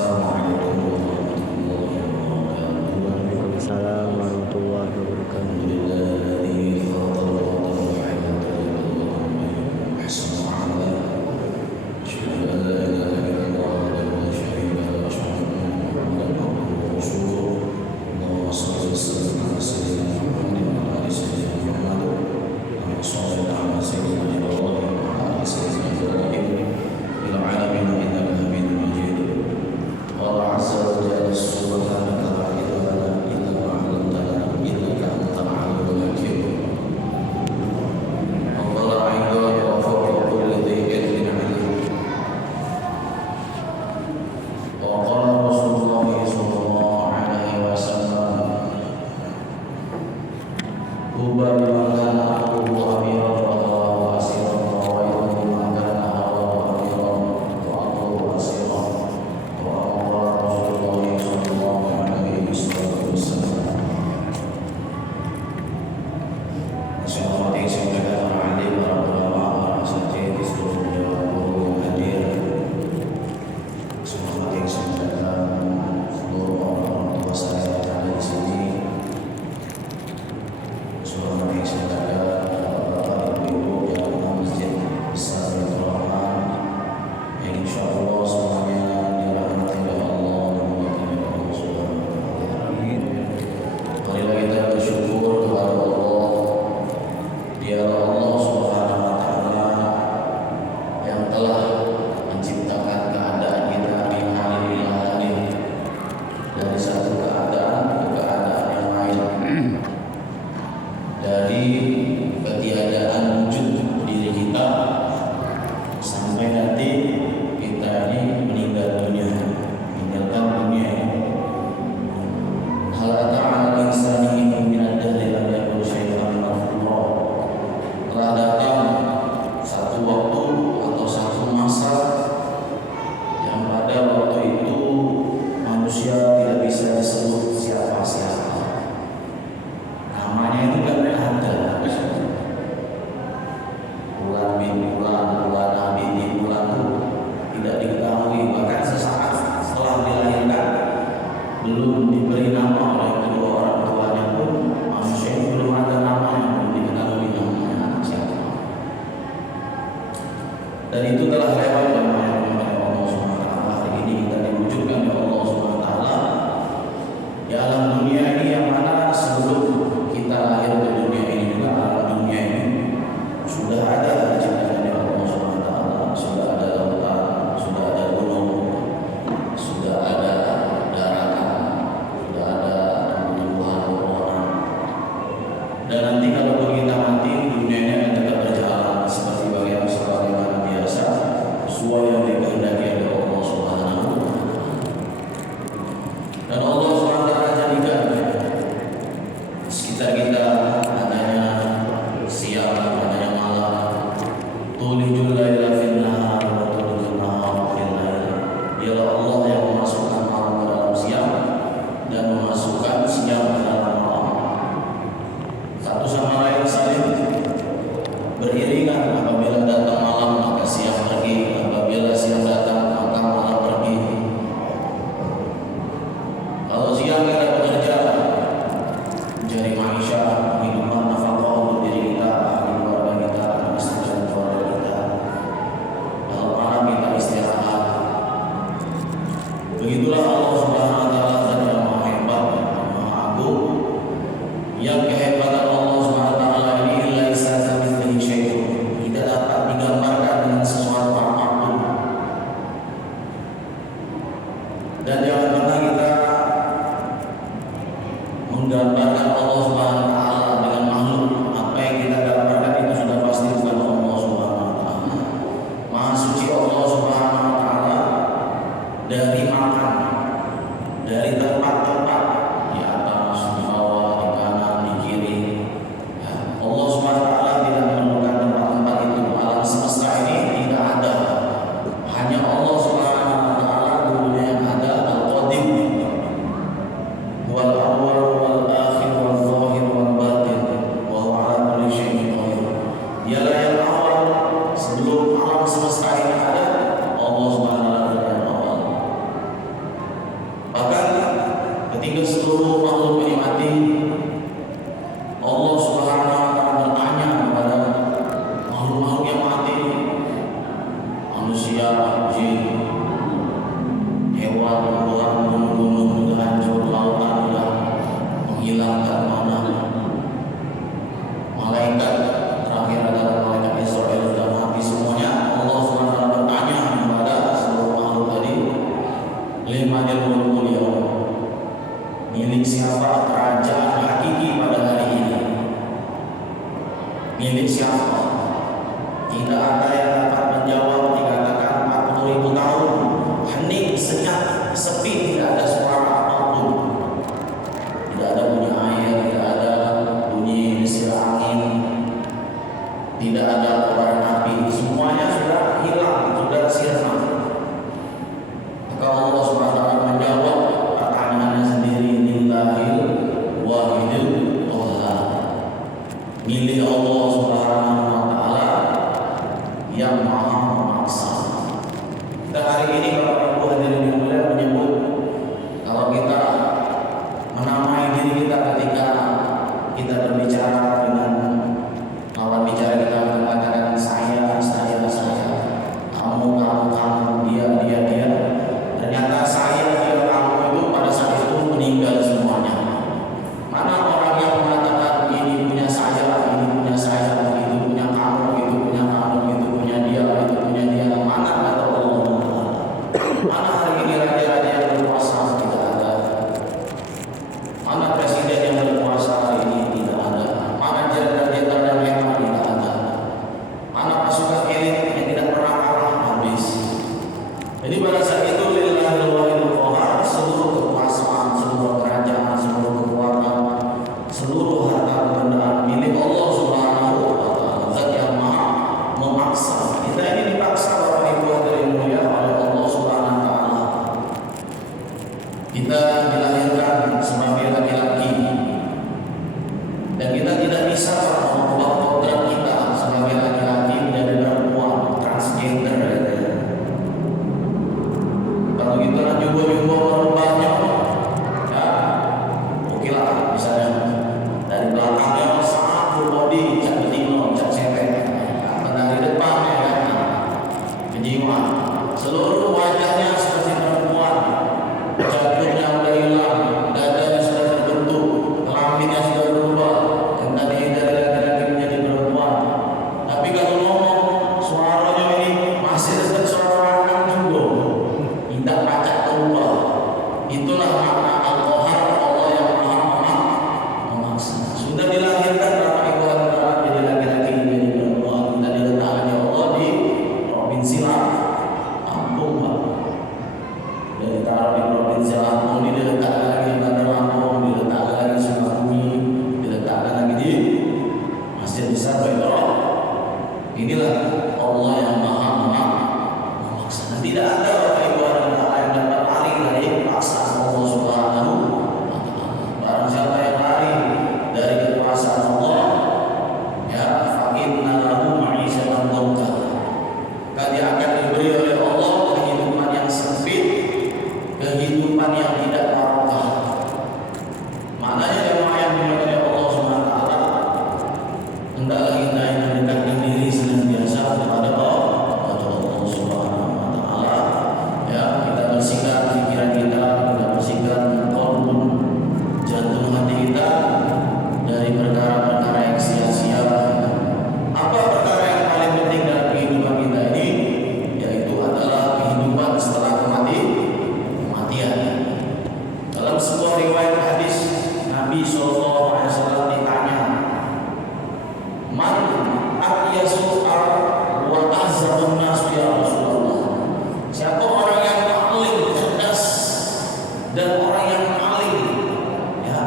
Assalamualaikum warahmatullahi wabarakatuh. Waalaikumsalam warahmatullahi wabarakatuh. Alhamdulillahilladzi khalaqa al-hayata wa ahsana 'amala. Asyhadu an la ilaha illallah wahdahu la syarika lahu wa asyhadu anna Muhammadan abduhu wa rasuluh. Allahumma shalli wa sallim ala sayyidina Muhammadin wa ala ali sayyidina Muhammad. Allahumma shalli ala sayyidina Ibrahim wa ala ali sayyidina Ibrahim fil 'alamin innaka Hamidum Majid. Allah azza wa jalla subhanaka la ilaha illa anta innaka antal alimul hakim. Allah inda wa fawqa kulli dhi ilmin alim. Wa qala Rasulullah sallallahu alaihi wasallam, "Tuba liman kana aqulu amiran wa asiran wa wailun liman kana hawa amiran wa aqulu asiran." Insyaallah semuanya dirahmati oleh Allah dan Allah Subhanahu wa taala. Marilah kita bersyukur kepada Allah. Dialah Allah Subhanahu wa taala yang telah menciptakan keadaan kita min halin ila halin, dari satu keadaan ke keadaan yang lain, dari ketiadaan wujud diri kita sampai nanti kita ini meninggal dunia, meninggalkan dunia ini. Hal ta'ala insani min ad-dahri lam yakun syai'an mafdura. Telah datang satu waktu atau satu masa yang pada waktu itu manusia tidak bisa disebut siapa-siapa. Namanya itu kan ada. Bulan bin bulan, bulan binti bulan itu tidak diketahui, bahkan sesaat setelah dilahirkan belum diberi nama oleh kedua orang tuanya pun manusia itu belum ada namanya, belum diketahui namanya anak siapa. Dan itu telah lewat oleh Allah Subhanahu wa taala. Hari ini kita diwujudkan oleh Allah Subhanahu wa taala di alam dunia ini, yang mana sebelum kita lahir ke dunia ini juga alam dunia ini sudah ada diciptakan oleh Allah Subhanahu wa taala. Sudah ada lautan, sudah ada gunung, sudah ada daratan, sudah ada tumbuhan-tumbuhan. Dan nanti kalau kita mati, dunia ini akan tetap berjalan seperti sebagaimana biasa, sesuai yang dikehendaki oleh Allah Subhanahu wa taala. Dan Allah Subhanahu wa taala jadikan sekitar kita adanya siang, adanya malam. Tulijul laila fil nahar wa tulijul nahar fil lail. Dialah Allah yang memasukkan malam ke dalam siang dan memasukkan siang ke dalam malam. Satu sama lain saling beriringan. Apabila datang malam maka siang pergi, apabila siang datang maka malam pergi. Kalau siang kita bekerja mencari maisha, penghidupan, nafkah untuk diri kita, keluarga kita, istri dan keluarga kita. Tidak ada yang dapat menjawab dikatakan 40.000 tahun hening, senyap, sepi, tidak ada suara apapun. Tidak ada bunyi air, tidak ada bunyi desir angin, tidak ada kobaran api, semuanya sudah hilang, sudah sirna. Maka Allah SWT menjawab pertanyaannya sendiri, lillahil wahidil qahhar, milik Allah Subhanahu wa taala yang maha memaksa. Kita hari ini Bapak Ibu hadirin yang mulia menyebut, kalau kita menamai diri kita ketika kita berbicara dengan lawan bicara kita, mengatakan saya, kamu, dia. Ternyata saya, dia, kamu itu pada saat itu meninggal semuanya. Mana orang yang mengatakan ini punya saya, itu punya kamu, itu punya kamu, itu punya dia, itu punya dia. Mana kata Allah? Mana hari ini raja-raja yang berkuasa? Tidak ada. Mana presiden yang berkuasa hari ini? Tidak ada. Mana jenderal-jenderal yang hebat? Tidak ada. Mana pasukan elit yang tidak pernah kalah? Habis. Jadi pada saat itu lillahil wahidil qahhar, seluruh kekuasaan, seluruh kerajaan, seluruh kekuatan, seluruh harta bendaan milik Allah Subhanahu wa taala, zat yang maha memaksa. Kita ini dipaksa Bapak Ibu hadirin mulia oleh Allah Subhanahu wa taala. Kita dilahirkan sebagai laki-laki dan kita tidak bisa mengubah kodrat kita sebagai laki-laki menjadi perempuan, transgender. Kalau gitu lah juga merubahnya, ya oke lah, misalnya dari belakangnya sangat full body, cat betina, cat sepet, dari depannya kan kejiwaan, seluruh wajahnya seperti perempuan, jantungnya udah hilang, dadanya sudah terbentuk, kelaminnya sudah berubah, yang tadi dari laki-laki menjadi perempuan. Tapi kalau ngomong suaranya ini masih tetap suara anak juga, tidak pacak berubah. Itulah makna Al-Qahhar, Allah yang maha memaksa. Sudah dilahirkan Bapak Ibu hadirin jadi laki-laki menjadi perempuan, kita diletakkan ya Allah di provinsi Lampung, Pak. Dan ditaruh di provinsi Lampung, ini diletakkan lagi di Bandar Lampung, diletakkan lagi di Sukabumi, diletakkan lagi di Masjid Besar Baitullah. Inilah Allah yang maha memaksa. Tidak ada Bapak Ibu yang dapat lari dari paksaan Allah Subhanahu wa taala. Barang siapa yang lari dari kekuasaan Allah, ya fa inna lahu ma'isyatan dhanka, maka dia akan diberi oleh Allah kehidupan yang sempit, kehidupan yang tidak barokah. Maknanya jemaah yang dimuliakan oleh Allah Subhanahu wa taala, hendaklah kita yang mendekatkan diri senantiasa kepada Allah Subhanahu wa taala. Ya, kita bersihkan pikiran kita, kita bersihkan qalbun, jantung hati kita dari perkara-perkara yang sia-sia. Apa perkara yang paling penting dalam kehidupan kita ini? Yaitu adalah kehidupan setelah kematian. Dalam sebuah riwayat hadis, Nabi SAW ditanya, man aqyasu wa ahzabun nas ya Rasulullah. Siapa orang yang paling cerdas dan orang yang paling ya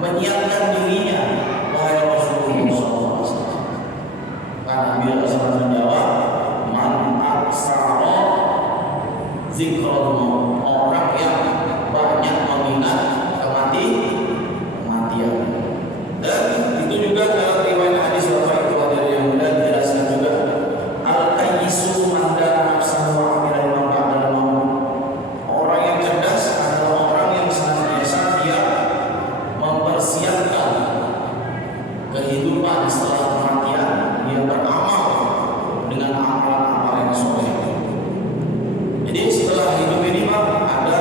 menyiapkan dirinya, wahai Rasulullah SAW? Karena Nabi SAW menjawab, man aksara zikrul maut, orang yang banyak mengingat kematian. Dan itu juga dalam riwayat hadis Bapak Ibu hadirin yang mulia dijelaskan juga, al-qayyisu man dana nafsahu wa amila lima ba'dal maut. Orang yang cerdas adalah orang yang senantiasa dia mempersiapkan kehidupan setelah kematian, dia beramal dengan amalan-amalan yang soleh. Jadi setelah hidup ini Pak, ada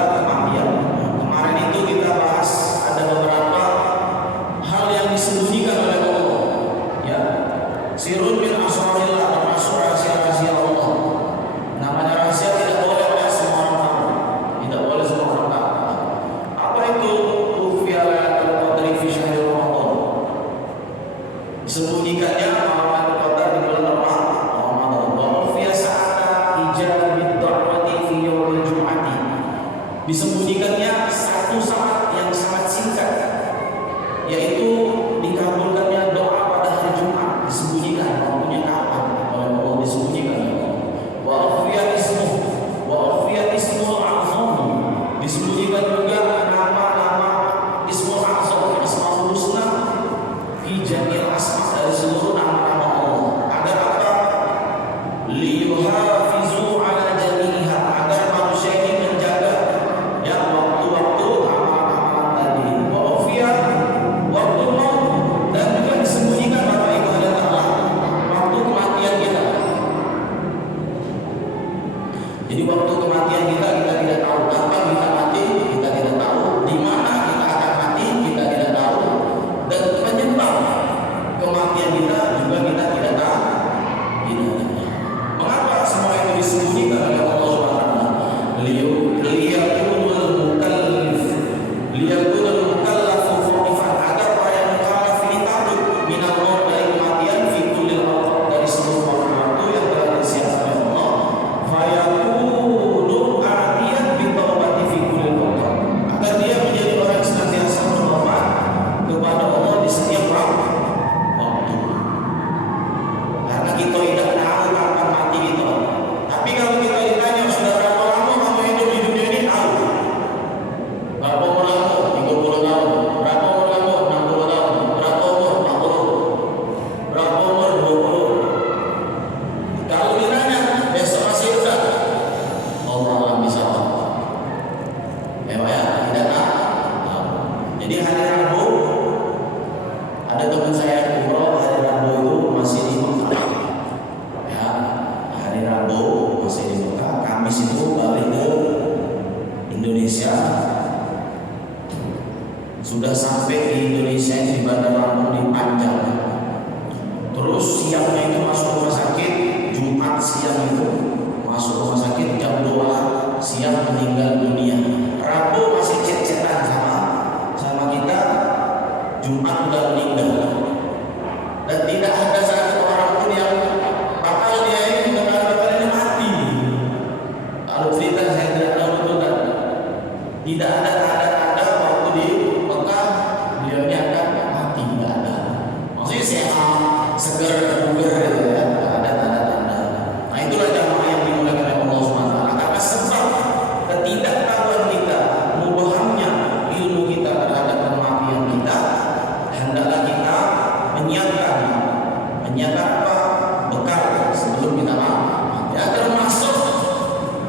disembunyikannya satu saat yang sangat singkat, yaitu dikabulkannya doa pada hari Jumat. Disembunyikan waktunya kapan oleh Allah, disembunyikan ya Allah. Wa ukhfiyat ismuh wa ukhfiyat ismul azam, disembunyikan juga nama-nama ismul azam, asmaul husna fi jamil asma, dari seluruh nama-nama Allah. Agar apa? Liyuhafizu ala jami'iha, agar manusia ini menjaga ya waktu-waktu amal-amal tadi. Wa ukhfiyat waktu maut, dan juga disembunyikan Bapak Ibu dan Allah waktu kematian kita. Jadi waktu kematian kita tidak tahu. Kapan kita mati kita tidak tahu. Di mana kita akan mati kita tidak tahu. Dan penyebab kematian kita juga kita tidak tahu. Mengapa semua itu disembunyikan oleh Allah Subhanahu wa taala? Liyakunul mukallaf khawifan, agar para yang mukallaf ini takut minal maut, dari kematian, fi kullil awqat, dari seluruh waktu yang telah disiapkan oleh Allah. Fayakunu atiyan bi taubati fi kullil awqat, agar dia menjadi orang yang senantiasa bertobat kepada Allah di setiap waktu. Karena kita tidak tahu kapan mati kita. Tapi kalau kita ditanya sudah berapa lama kamu hidup di dunia ini, tahu. Berapa umur kamu? 30 tahun. Berapa umur kamu? 60 tahun. Berapa umur? 40. Berapa umur? 20. Kalau ditanya besok masih muda, Allah akan bisa tahu. Ya, tidak tahu. Jadi hari Rabu ada teman saya yang umroh, hari Rabu itu masih di Mekah. Ya, hari Rabu masih di Mekah. Kamis itu balik ke Indonesia. Sudah sampai di Indonesia di Bandar Lampung di Panjang. Terus siangnya itu masuk rumah sakit. Jumat siang itu masuk rumah sakit, jam 2 siang meninggal dunia. Rabu masih chat-chatan sama kita. Jumat sudah meninggal. Dan tidak ada satu orang pun yang bakal dia ini bakal ini mati. Kalau cerita saya tidak tahu betul kan. Tidak ada tanda-tanda waktu di Mekah beliau ini akan mati, tidak ada. Maksudnya sehat, seger, bugar gitu ya. Tidak ada tanda-tanda. Nah itulah jamaah yang dimuliakan oleh Allah SWT. Karena sebab ketidaktahuan kita, mudahamnya ilmu kita terhadap kematian kita, hendaklah kita menyiapkan apa? Bekal sebelum kita mati. Ya, termasuk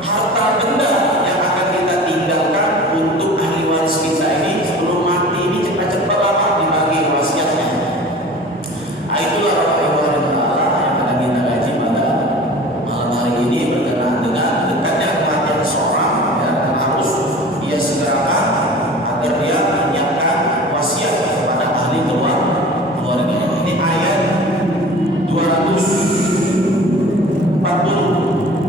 harta benda yang akan kita tinggalkan untuk ahli waris kita ini sebelum mati ini cepat-cepat lama dibagi wasiatnya. Nah, itulah Bapak Ibu dan Allah yang akan kita kaji pada malam hari ini berkenaan dengan dekatnya kematian seorang, ya, harus dia segerakan agar dia menyiapkan wasiat kepada ahli keluarga. Ini ayat 240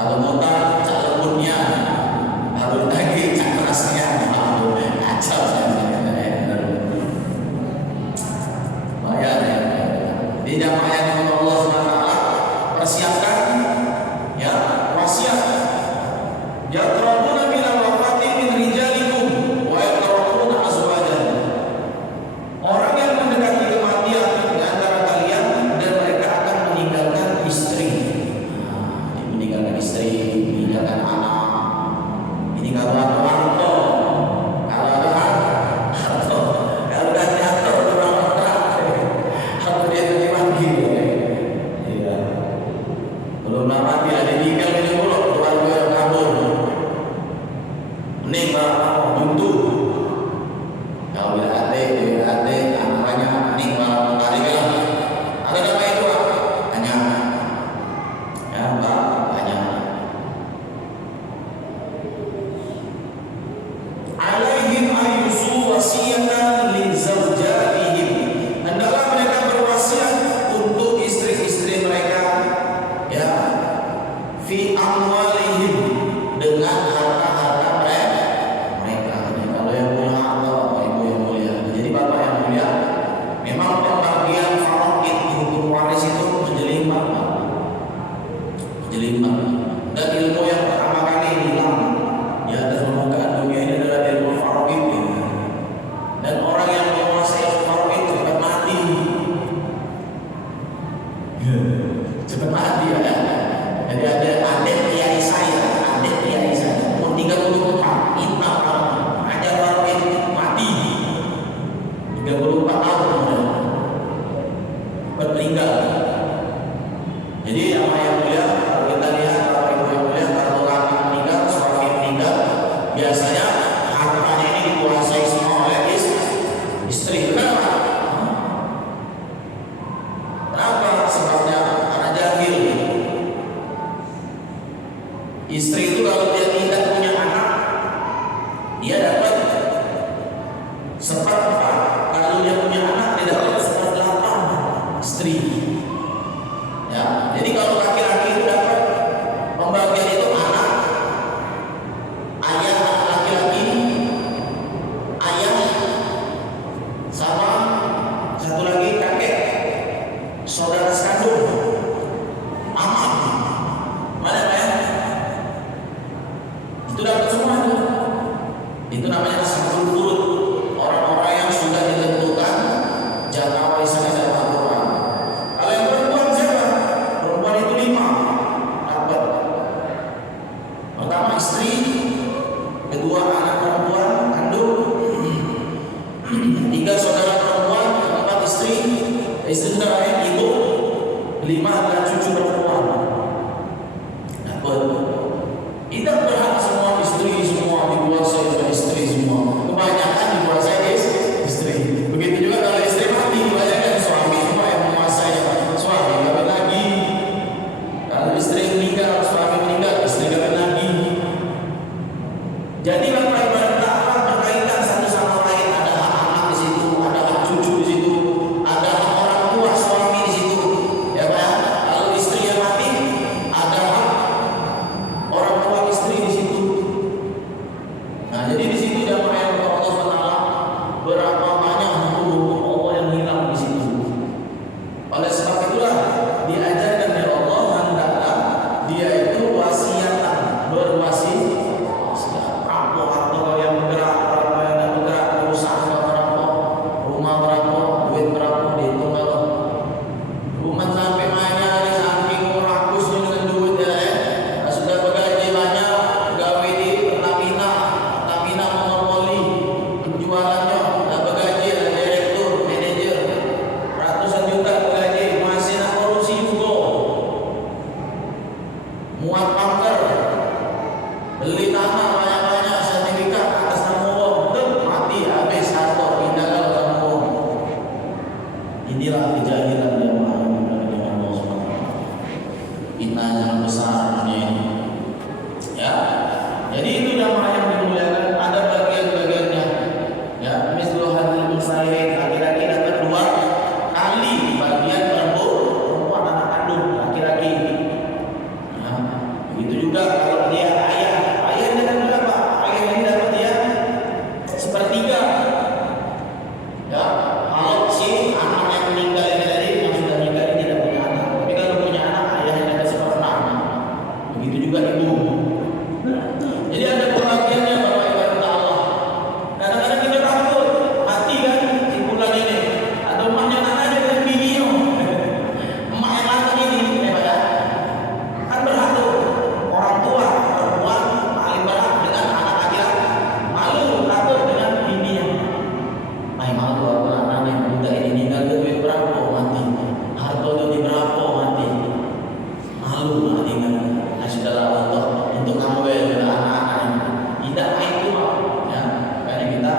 Kalau motor cak lembutnya, kalau lagi cak kerasnya, kacau bayar ya. Di jamaah yang Allah SWT persiapkan ya wasiat. Yaqrabuna min al-wafati min rijalikum wa yaqrabuna azwajan. Orang yang mendekati kematian di antara kalian dan mereka akan meninggalkan istri. Meninggalkan istri, meninggalkan anak. Ini kalau ada harta, kalau ada harta, kalau ada jatuh orang harta dia lagi. Iya. Belum lama dia ada tinggal di mulut keluarga yang kabur. Ini malah buntu. Kalau bila ada anak banyak, ini malah tarik lah. Ada apa itu? Hanya ya banyak. Alaihim ayyusu wasiyatan li zawjatihim. Hendaklah mereka berwasiat untuk istri-istri mereka ya fi amwalihim dengan harta-harta mereka. Ini kalau yang punya harta Bapak Ibu yang mulia. Jadi Bapak yang mulia, memang pembagian faraid hukum waris itu menjelimet. Dan ilmu yang pertama kali hilang di atas permukaan dunia ini adalah ilmu faraid. Dan orang yang menguasai faraid cepat mati. Cepat mati ya. Jadi ada adik kiai saya, umur 34, hitam ada faraid mati. 34 tahun meninggal. Jadi yang mulia, kalau kita lihat Bapak Ibu yang mulia, kalau laki meninggal, suami meninggal, biasanya hartanya ini dikuasai semua oleh istri. Kenapa? Sebabnya karena jahil. Istri itu kalau dia tidak punya anak, dia dapat seperempat. Kalau dia punya anak, dia dapat 1/8 istri. Ya, jadi kalau laki-laki itu dapat pembagian itu anak, ayah laki-laki, ayah, sama satu lagi kakek, saudara sekandung, aman, mana ya? Itu dapat semua itu. Itu namanya sabul furud. Orang-orang yang sudah ditentukan jatah warisannya dalam Al-Quran. Kalau yang perempuan siapa? Perempuan itu 5 dapat. Pertama istri, kedua anak perempuan kandung, 3 saudara perempuan, 4 istri saudara lain ibu, 5 adalah cucu perempuan. Dapat. Tidak berhak semua istri semua dikuasai oleh istri semua. Kebanyakan dikuasai istri. Begitu juga kalau istri mati, kebanyakan suami semua yang menguasai suami. Kawin lagi. Kalau istri meninggal, suami meninggal, istri kawin lagi. Jadi Bapak Ibu Ta'ala berkaitan satu sama lain. Ada hak anak di situ, ada hak cucu di situ, ada hak orang tua suami di situ. Ya Pak. Kalau istri yang mati, ada hak orang tua istri di situ. Nah, jadi di situ jamaah yang Allah SWT berapa banyak hukum Allah yang hilang di situ. Oleh sebab itulah diajarkan oleh Allah hendaklah dia itu wasiatan berwasiat. Rampok juga kalau dia ayahnya dapat berapa? Ayah ini dapat dia sepertiga. Ya, kalau si anak yang meninggal ini tadi yang sudah nikah ini tidak punya anak, tapi kalau punya anak ayahnya dapat seperenam. Begitu juga ibu. Jadi ada pembagiannya Bapak Ibu Allah. Kadang-kadang kita takut mati kan di bulan ini. Ada emaknya aja dari video. Emak yang lantar ini, ya Pak ya. Kan berat tuh. Orang tua perempuan paling berat dengan anak laki-laki. Malu takut dengan bininya. Ay malu aku anak yang muda ini meninggal duit berapa mati. Harta duit berapa mati. Malu mati kan. Nah sudahlah untuk kamu ya anak-anak tidak itu ya. Karena kita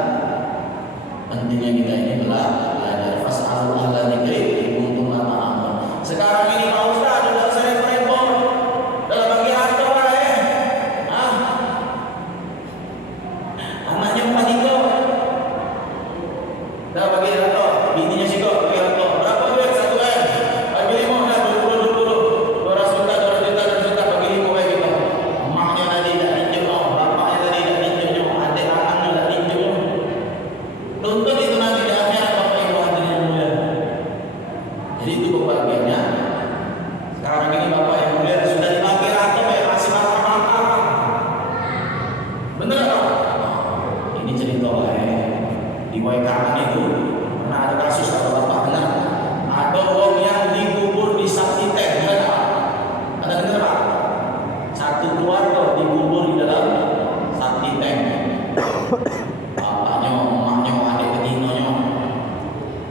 pentingnya kita ini belajar fas'alu ahla dzikri in kuntum la ta'lamun. Sekarang ini Pak Ustaz sudah saya repot dalam bagi harta anaknya 4 kilo dah bagi harta, bininya sih kok bagi harta berapa duit 1 bagi 5 dah 20 200 juta 200 juta bagi 5 kayak gitu. Emaknya tadi tidak pinjam, bapaknya tadi tidak pinjam, adik anaknya tidak pinjam. Tuntut itu nanti di akhirat Bapak Ibu hadirin mulia. Jadi itu pembagiannya. Sekarang ini Bapak yang mulia sudah dibagi rata ya masih makan. Bener Pak? Ini cerita di Waikanan itu pernah ada kasus kalau Bapak benar. Ada orang yang dikubur di sakti tank, ada dengar Pak? Satu keluarga dikubur di dalam sakti tank. Bapaknya, emaknya, adik ketinonya,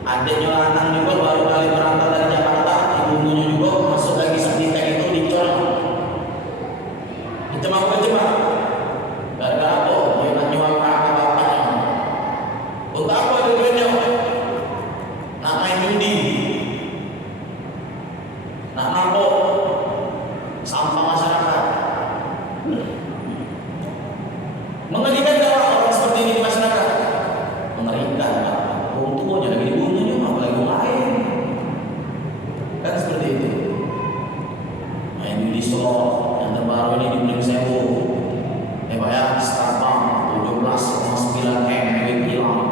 adiknya lanang juga baru kali berangkat dari Jakarta, ibunya juga masuk lagi sakti tank itu dicor. Dicemang-cemang. Gara-gara apa? Dia nak nyuap kakak bapaknya. Untuk apa itu duitnya? Nak main judi, nak mabuk, sampah masyarakat. Mengerikan tak orang seperti ini di masyarakat? Mengerikan Pak. Orang tuanya lagi dibunuhnya, apalagi orang lain. Kan seperti itu. Main judi slot yang terbaru ini di Bling Sewu. Pak ya, Starbank 17,9 M duit hilang.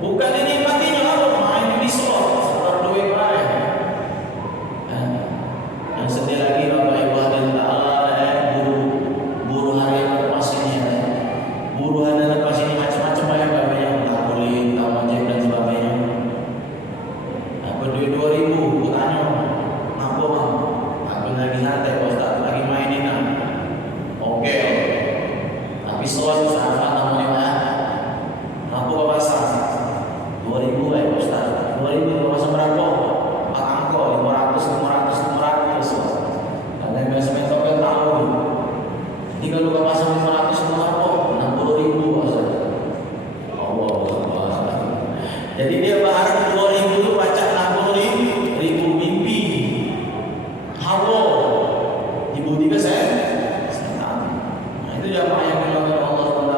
Bukan ini matinya apa? Main judi slot, sebar duit lain. Yang sedih lagi Bapak Ibu hadirin Allah, buruh harian lepas ini ya. Buruh harian lepas ini macam-macam banyak babnya, tak boleh, tak wajib dan sebagainya. Apa duit 2.000, aku tanya, apa bang? Aku lagi santai, Pak Ustaz, lagi mainin lah. Oke, tapi slot sama namanya ya. Aku bawa pasang 2.000 ya Pak Ustaz. 2.000 bawa pasang berapa? 4 angka, 500. Kalian biasa main topel tahu. Jika lu bawa pasang 500 berapa? 60.000 Pak Ustaz. Allah. Jadi dia berharap 2.000 itu baca 60.000 mimpi. Hawa. Ibu tiga saya. Nah, itu jamaah yang dilakukan Allah SWT.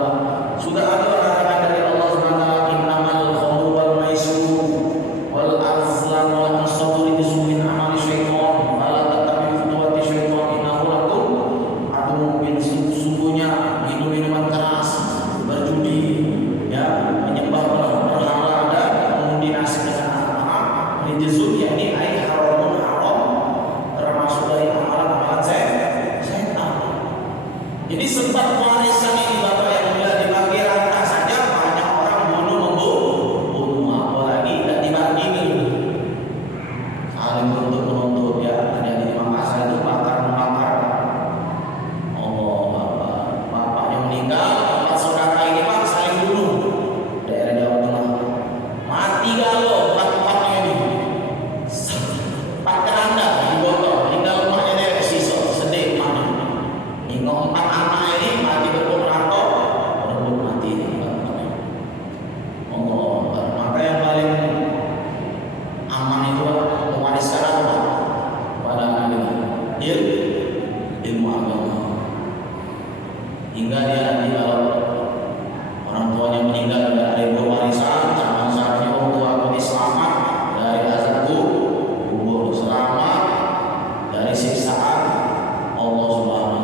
Sudah ada larangan dari Allah SWT. Innamal khamru wal maisru wal azlam wal ansabur rijsun min amali syaitan. Fala tattabi'u khutuwati syaitan innahu lakum aduwwun mubin. Sesungguhnya minum-minuman keras, berjudi, ya, menyembah berhala dan mengundi nasib dengan anak-anak rijsun, yakni ai haramun haram, termasuk dari amalan-amalan setan. Jadi sempat warisan ini Bapak yang mulia dibagi rata saja, banyak orang bunuh apalagi tidak dibagi ini. Saling menuntut ya, terjadi di Makassar itu bakar-bakar. Allah, bapak yang meninggal, 4 saudara ini Pak saling bunuh. Daerah Jawa Tengah. Mati galau 4-4-nya ini. 4 keranda di botol, tinggal emaknya dari sisa, sedih emaknya. Hingga 4 anak ini mati berebut mati. Allah, maka yang paling aman itu mewariskan apa? Pada anak ilmu agama. Hingga dia nanti kalau orang tuanya meninggal tidak ada ibu warisan, syaratnya orang tua aku selamat dari azab kubur, selamat dari siksaan Allah Subhanahu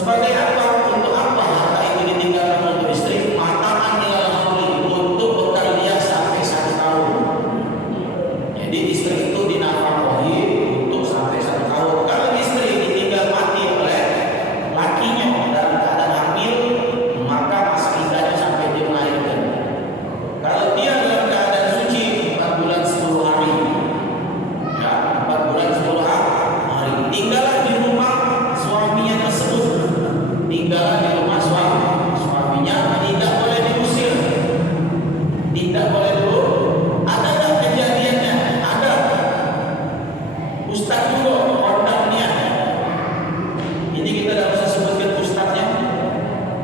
Sebagai apa? Untuk apa harta itu ditinggalkan untuk istri? Mataan ilal hauli, untuk bekal dia sampai 1 tahun. Jadi istri itu dinafkahi untuk sampai 1 tahun. Kalau istri ditinggal mati oleh lakinya dalam keadaan hamil, maka masa iddahnya sampai dia melahirkan. Kalau dia dalam keadaan suci 4 bulan 10 hari, ya 4 bulan 10 hari, tinggallah di rumah suaminya tersebut, tinggallah di rumah suaminya, tidak boleh diusir, tidak boleh dulu. Adakah kejadiannya? Ada. Ustaz juga kontaknya. Ini kita tidak usah sebutkan ustaznya.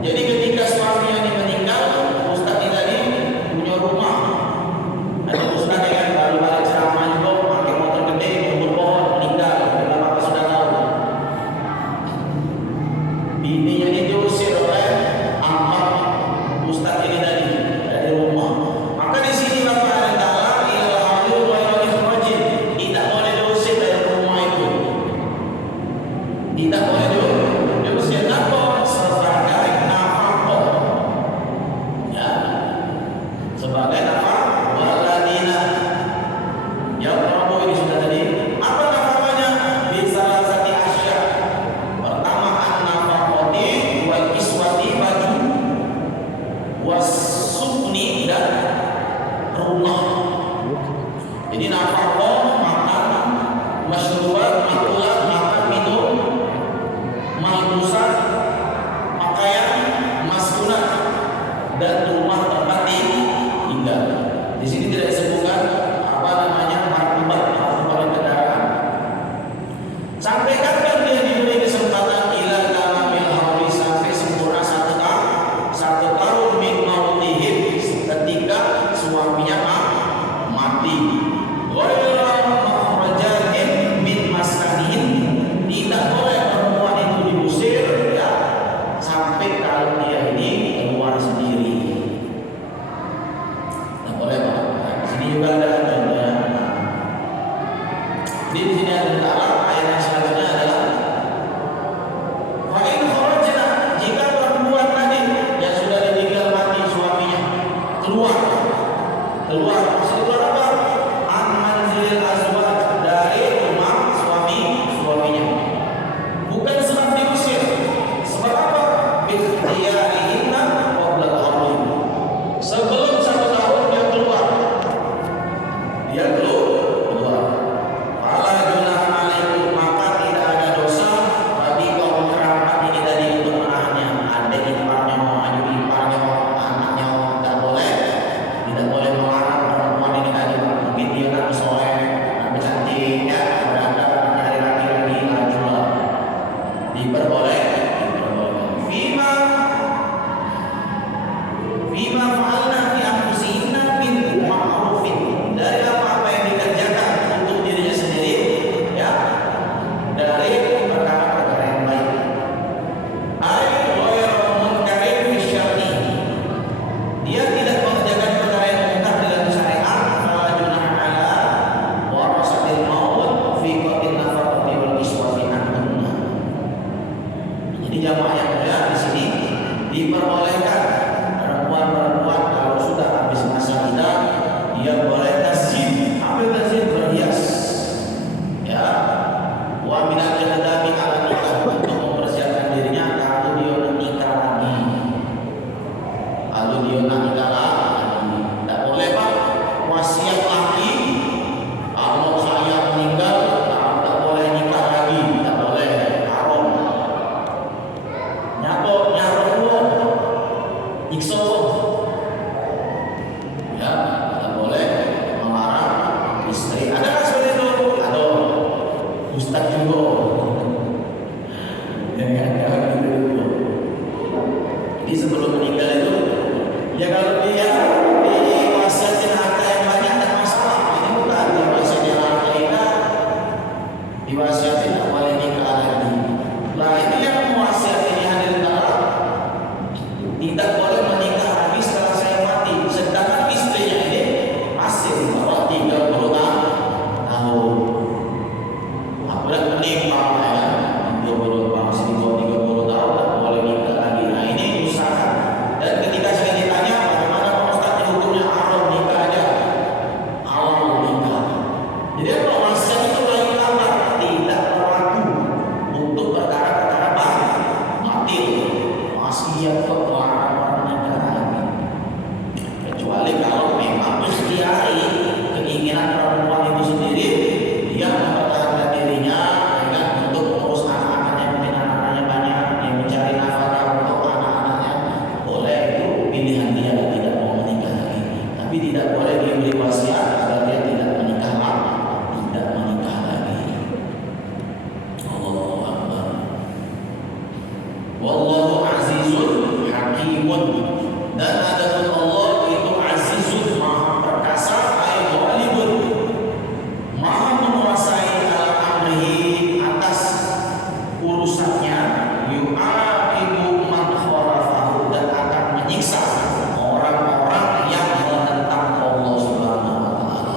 Jadi ketika suaminya ini meninggal, ustaz ini tadi punya rumah. Ada ustaz yang baru balik ceramah juga, pakai motor gede, kumpul pohon, meninggal. Kita apa sudah tahu. Bininya ini diusir oleh 4 ustaz ini tadi dari rumah. Maka di sini Bapak ada ta'ala ilal hauli wa ilal ikhrajin, tidak boleh diusir dari rumah itu. Tidak boleh diusir. Apa? Sebagai nafkah. Ya. Sebagai nafkah waladina. Yang Prabu ini sudah tadi. Apa nafkahnya? Bisa sati asya. Pertama an-nafaqati wal kiswati baju, wasukni dan rumah. Jadi nafkah makan, masyrubat, makulat, makan minum, malbusat, pakaian, maskunat, dan rumah tempat tinggal. Di sini tidak disebutkan apa namanya markubat kendaraan. Sampai kapan dia diberi kesempatan? Ila tamamil hauli, sampai sempurna 1 tahun min mautihim, ketika suaminya mati. Ghairu makhrajatin min maskanihin, tidak boleh perempuan itu diusir ya, sampai kalau dia ini keluar sendiri. Tidak boleh Pak. Nah, di sini juga ada contohnya. Di sini ada ta'ala, ayat yang selanjutnya adalah wa in kharajna, jika perempuan tadi yang sudah ditinggal mati suaminya keluar maksud keluar apa? An manzilil azwaj, dari rumah suaminya, bukan sebab diusir. Sebab apa? Bikhtiyarihinna qabla al-haml, sebelum 1 tahun dia keluar. Fala junaha alaikum, maka tidak ada dosa bagi kaum kerabat ini tadi untuk menahannya. Adik iparnya mau, aju iparnya mau, anaknya mau, tidak boleh melarang perempuan ini tadi. Mungkin dia kan soleh, tapi cantik, ya berada mencari laki-laki, ajulah diperbolehkan. Fima fa'alna fi anfusihinna min ma'rufin, dari apa yang dikerjakan untuk dirinya sendiri, ya, dari perkara-perkara yang baik. Ai ghairu munkarin fi syar'i, dia tidak mengerjakan perkara yang munkar dalam syariat. Fala junaha ala warasatil maut fi qatin nafaqati wal kiswati anhunna. Jadi jamaah yang mulia, di sini diperbolehkan perempuan kalau sudah habis masa iddah, dia boleh tazyin. Apa tazyin? Berhias, ya, wa minal jadami ala nikah, untuk mempersiapkan dirinya kalau dia nak nikah lagi. Tidak boleh Pak wasiat lagi, kalau saya meninggal tidak boleh nikah lagi, tidak boleh, haram. untuk perkara-perkara batil. Masih kok orang nikah lagi. Kecuali kalau memang ikhtiari keinginan perempuan itu sendiri, dia mempertahankan dirinya dengan untuk mengurus anak-anaknya, mungkin anak-anaknya banyak, dia mencari nafkah untuk anak-anaknya, boleh, itu pilihan dia, tidak mau menikah lagi. Tapi tidak boleh diberi wasiat agar dia tidak menikah lagi, tidak menikah lagi. Allahu Akbar. Wallahu azizun hakimun. Dan adapun Allah itu azizun, maha perkasa, ay ghalibun, maha menguasai al-amrihi, atas urusannya, yu'aqibu man khalafahu, dan akan menyiksa orang-orang yang menentang Allah Subhanahu wa taala.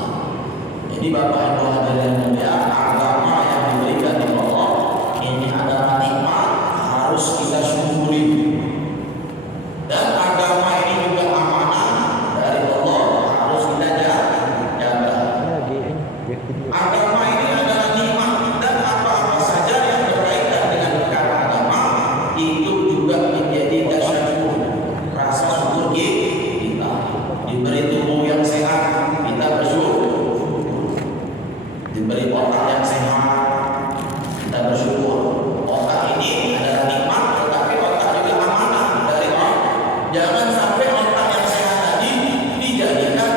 Jadi Bapak Ibu hadirin mulia, agama yang diberikan oleh Allah ini adalah nikmat, harus kita syukuri. Dan agama ini juga amanah dari Allah, harus kita jaga. Agama ini adalah nikmat, dan apa-apa saja yang berkaitan dengan perkara agama itu juga menjadi tasyakkur, rasa syukur kita. Diberi tubuh yang sehat, kita bersyukur. Diberi otak yang sehat, kita bersyukur. Otak ini adalah nikmat, tetapi otak juga amanah dari Allah. Jangan sampai otak yang sehat tadi dijadikan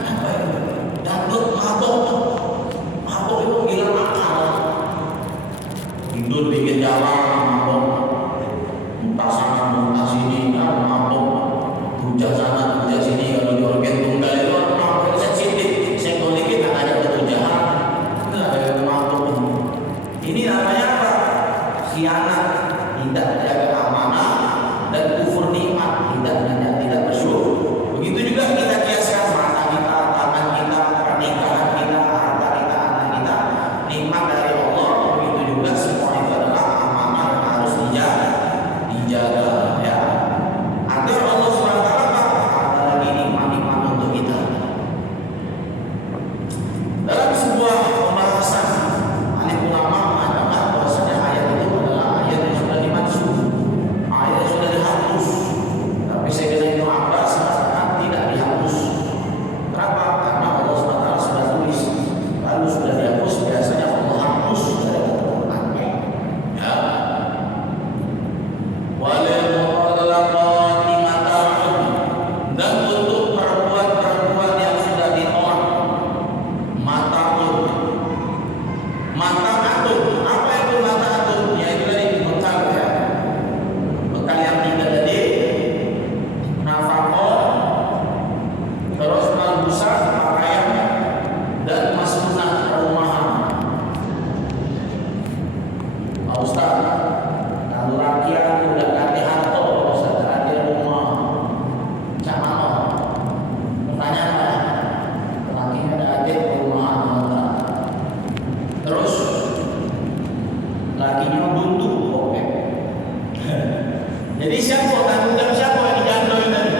apa itu? Dangdut, mabok. Mabok itu gila akal. Tidur bikin jalan, mabok. Muntah sana, muntah sini, mabok. Bujak sana, bujak sini, kalau diorgen tunggal itu mabok sensitif. Senggol dikit ada ketujahan. Nah, mabok. Ini namanya apa? Khianat, tidak menjaga amanah, dan kufur nikmat, tidak bersyukur. Begitu juga kita kiaskan mata kita, tangan kita, pernikahan kita, harta kita, anak kita, nikmat dari Allah. Begitu juga semua itu adalah amanah yang harus dijaga ya. Agar Allah SWT ada lagi nikmat-nikmat untuk kita. Dalam sebuah pembahasan, alim ulama mengatakan bahwasanya ayat itu adalah ayat yang sudah dimaksud, ayat yang sudah dihapus. Tapi Sayyidina Ibnu Abbas mengatakan tidak dihapus. Kenapa? Karena Allah SWT sudah tulis. Lalu sudah dihapus, biasanya Allah hapus dari Al-Quran. Ya. Walil muqallaqati mata'un, dan untuk perempuan-perempuan yang sudah ditolak, mata'un. Mata'atun, apa itu mata'atun? Yaitu dari bekal ya. Bekal yang tidak tadi, nafkah, terus malbusan, pakaian, dan maskunah rumahan. Pak Ustaz, kalau rakyat udah ganti harta, Ustaz, ganti rumah, cak mana? Pertanyaan apa? Lakinya udah ganti rumah, terus lakinya buntu, oke. Jadi siapa tanggung jawab, siapa yang dijandol tadi?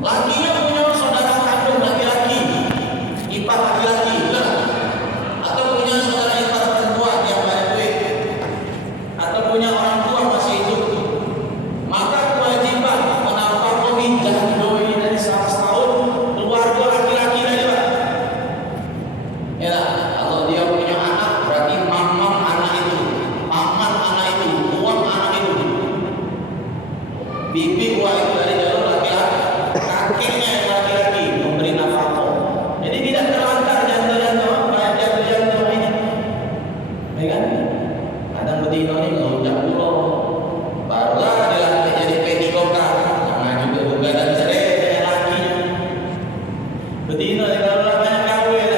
Lakinya punya saudara kandung laki-laki, ipar laki-laki, enggak? Atau punya saudara ipar perempuan yang banyak duit, atau punya orang tua masih hidup, maka kewajiban menafkahi jandol ini dari 100 tahun keluarga laki-laki tadi, Pak. Ya, kalau dia punya anak berarti mamam anak itu, paman anak itu, uang anak itu, bibi uang itu dari jalur laki-laki, kakeknya yang laki-laki memberi nafkah. Jadi tidak terlantar jantung ini, ya kan? Kadang betina ini ngelunjak pulau, barulah dia jadi P3K, jangan juga dan cerai dengan lakinya. Betina kalau banyak kawin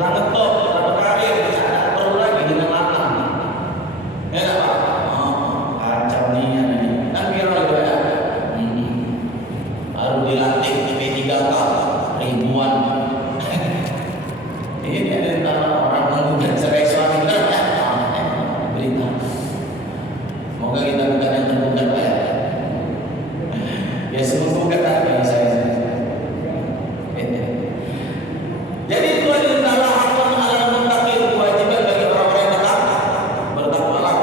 langet top, atau karir, tidak perlu lagi dengan matang. Ya tak Pak? Kacau nih. Kan kira lagi banyak. Baru dilantik di P3K ribuan. Ini ada orang menggugat cerai suami berita. Semoga kita bukan yang tergugat Pak ya. Ya semua gugat aja saya. Jadi itu adalah hakun ala muttaqin, kewajiban bagi orang-orang yang bertakwa.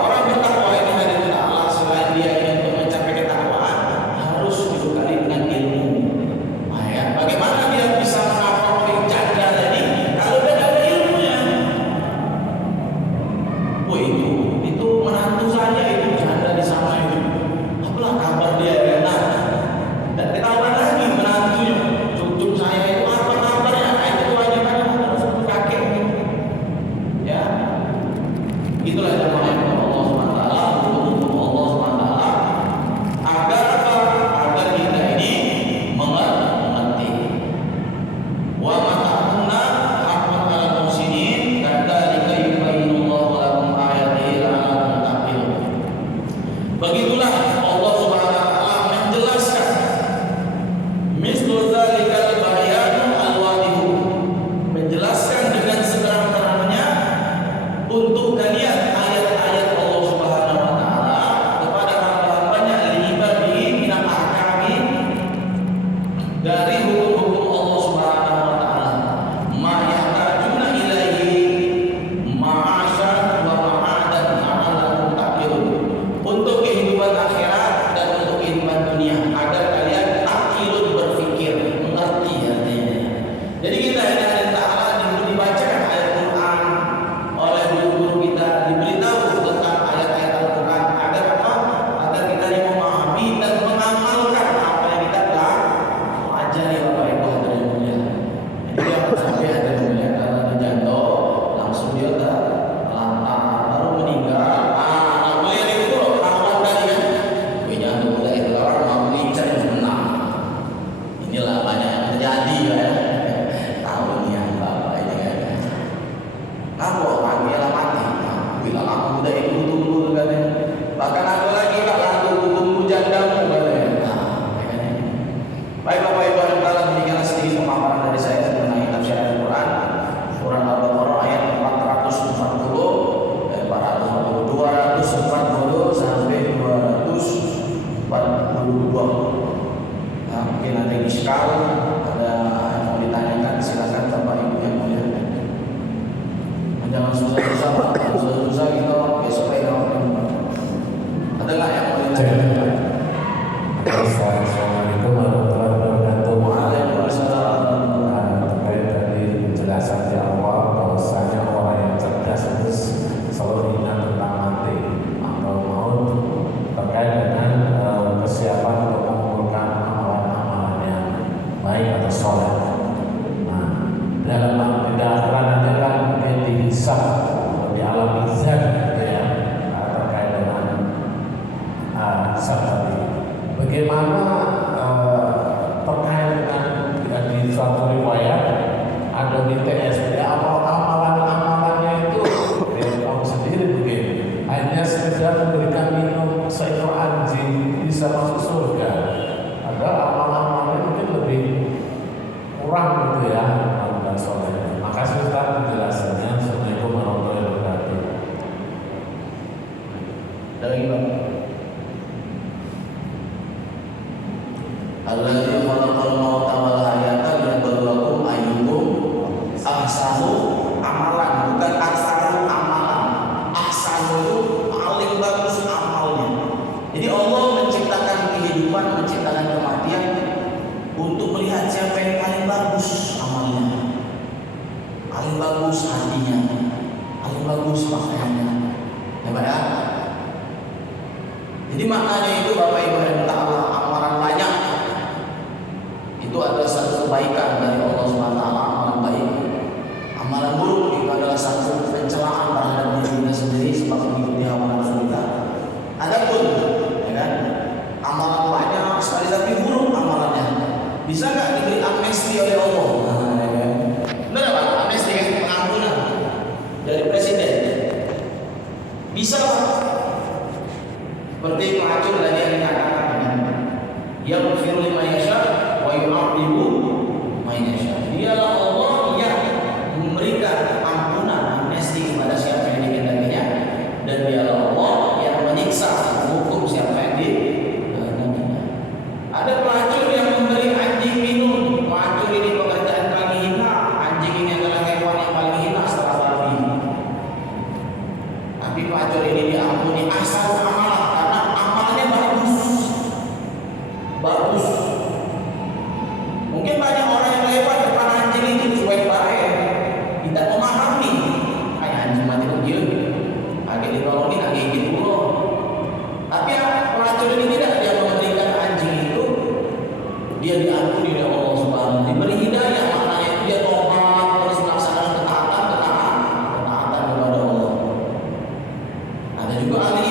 mungkin ada yang iskal, ada yang mau ditanyakan, silakan Bapak Ibu yang mulia. Jangan susah-susah Pak, susah-susah gitu besok aja orang. Ada nggak yang mau ditanyakan? Assalamualaikum warahmatullahi wabarakatuh. Waalaikumsalam. Terkait tadi penjelasan di awal bahwasanya orang yang cerdas itu selalu ingat tentang mati atau maut, terkait dengan kesiapan untuk mengumpulkan amalan-amalan yang baik atau soleh. Nah, dalam tidak akhirat nanti kan mungkin dihisab di alam izah gitu ya, terkait dengan hisab tadi. Bagaimana terkait dengan di suatu riwayat ada di TS, amalan-amalannya itu dari kamu sendiri begini, hanya sekedar memberikan minum seekor anjing bisa masuk surga. Ada amalan-amalan mungkin lebih kurang gitu ya, dan soleh. Makasih Ustaz penjelasannya. Assalamualaikum warahmatullahi wabarakatuh. Dari Bang. Alladzi khalaqal mauta wal hayata liyabluwakum ayyukum ahsanu amalan, bukan aksaru amalan. Ahsanu itu paling bagus amalnya. Jadi Allah menciptakan kehidupan, menciptakan kematian untuk melihat siapa yang paling bagus amalnya, paling bagus hatinya, paling bagus pakaiannya. Ya Pak ya? Jadi maknanya itu Bapak Ibu yang taala amalan banyak itu adalah satu kebaikan dari Allah SWT, amalan baik. Amalan buruk itu adalah satu pencelaan terhadap diri kita sendiri sebab mengikuti hawa nafsu kita. Adapun, ya kan, amalan banyak sekali tapi buruk amalannya, bisa nggak diberi amnesti oleh Allah? Nah, ya kan? Benar Pak, amnesti kan pengampunan dari presiden. Bisa Pak. Seperti pelacur tadi yang dikatakan, yang berfirman lima yasha wa yu'adzibu man yasha. Dialah Allah yang memberikan ampunan, amnesti kepada siapa yang dikehendakinya, dan dialah Allah yang menyiksa, menghukum siapa yang dikehendakinya. Ada pelacur yang memberi anjing minum. Pelacur ini pekerjaan paling hina. Anjing ini adalah hewan yang paling hina setelah babi. Tapi pelacur ini diampuni asal amalan karena amalnya bagus. Mungkin banyak orang yang lewat depan anjing itu cuek baik, tidak memahami. Kayak anjing mati kecil, agak dibangunin, agak gigit dulu. Tapi pelacur ini tidak, dia memberikan anjing itu, dia diampuni oleh Allah Subhanahu, diberi hidayah, maknanya itu dia tobat terus melaksanakan ketaatan kepada Allah. Ada juga ahli